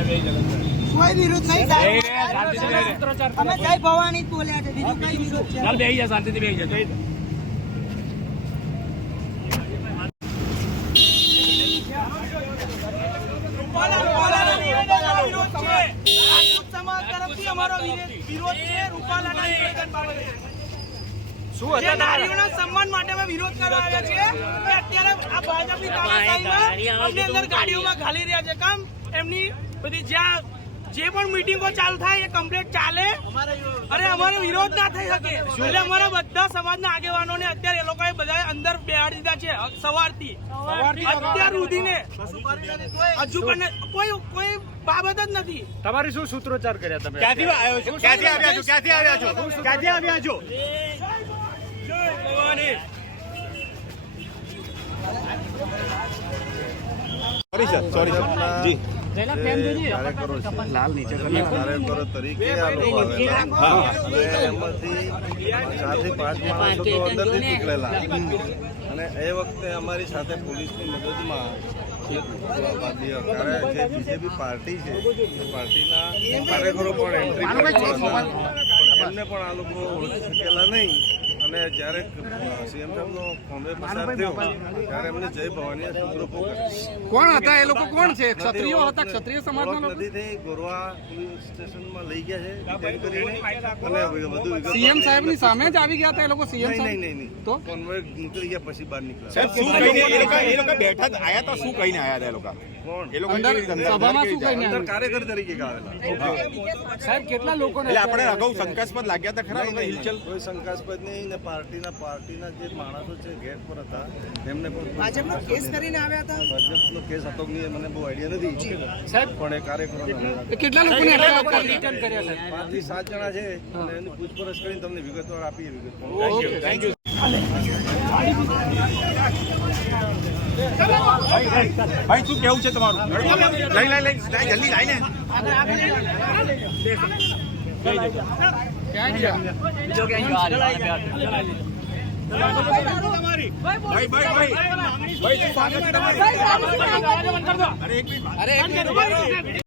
કોઈ વિરોધ નહીં. સાહેબ અમે જય ભવાની જ બોલ્યા છે બીજું કઈ વિરોધ છે? ચાલ બેહી જા શાંતિથી બેહી જા રાજપૂત સમાજ તરફથી અમારો વિરે- વિરોધ છે રૂપાલાના નિવેદન બાબતે. જે નારીઓના સન્માન માટે અમે વિરોધ કરવા આવ્યા છીએ અત્યારે આ ભાજપની તાનાશાહીમાં અમને અંદર ગાડીઓમાં ઘાલી રહ્યા છે. કામ એમની બધી જ્યાં જે પણ મિટિંગો ચાલુ થાય એ કમ્પ્લેટ ચાલે. અને અમારો વિરોધ ના થઈ શકે. એટલે અમારા બધા સમાજના આગેવાનોને અત્યારે એ લોકોએ બધા અંદર બેહાડી દીધા છે સવારથી. અત્યાર સુધીને હજુ પણ કોઈ કોઈ બાબત જ નથી. તમારી શું સૂત્રોચ્ચાર કર્યા તમે ક્યાંથી આવ્યો છો? ક્યાંથી આવ્યા છો? ક્યાંથી આવ્યા છો? ક્યાંથી આવ્યા છો? Sorry sir sorry sir ji. કાર્યકરો તરીકે આ લોકો આવેલા એમાંથી ચારથી પાંચ માણસો તો અંદરથી નીકળેલા. અને એ વખતે અમારી સાથે પોલીસની મદદમાં કાર્ય જે બીજેપી પાર્ટી છે એ પાર્ટીના કાર્યકરો પણ એન્ટ્રી એમને પણ આ લોકો ઓળખી શકેલા નહીં. અને જ્યારે સીએમ સાહેબનો કોંગ્રેસ પસાર થયો ત્યારે એમને જય ભવાની સૂત્રો કોણ હતા? એ લોકો કોણ છે? ક્ષત્રિયો હતા? ક્ષત્રિય સમાજના લોકો નથી થઈ ગોરવા પોલીસ સ્ટેશનમાં લઈ ગયા છે અને વધુ સીએમ સાહેબની સામે જ આવી ગયા હતા એ લોકો? સીએમ નહીં સાહેબ? નહીં નહીં તો? કોન્વે નીકળી ગયા પછી બહાર નીકળ્યા. સાહેબ, શું કહીને એ લોકો બેઠા આયા તો શું કહીને આયા હતા એ લોકો? કોણ? એ લોકો સભામાં શું કહીને અંદર કાર્યકર તરીકે આવેલા સાહેબ કેટલા લોકોને એટલે આપણે અગાઉ શંકાસ્પદ લાગ્યા હતા ખરા લોકો હિલચલ. કોઈ શંકાસ્પદ નહીં ને પાર્ટીના પાર્ટીના જે માણસો છે ગેટ પર હતા તેમને પણ ભાજપનો કેસ કરીને આવ્યા હતા? ભાજપનો કેસ હતો કે મને બહુ આઈડિયા નથી. સાહેબ પણ એ કાર્યક્રમ કેટલા લોકોને કરી? રિટર્ન કર્યા સાહેબ? પાંચ સાત જણા છે અને એની પૂછપરછ કરીને તમને વિગતવાર આપીએ વિગત થેન્ક યુ ભાઈ શું કેવું છે તમારું? લઈ લઈ લઈ લઈ જલ્દી લઈ ને ભાઈ ભાઈ ભાઈ. ભાઈ શું માંગે છે તમારી? અરે એક મિનિટ. અરે એક મિનિટ.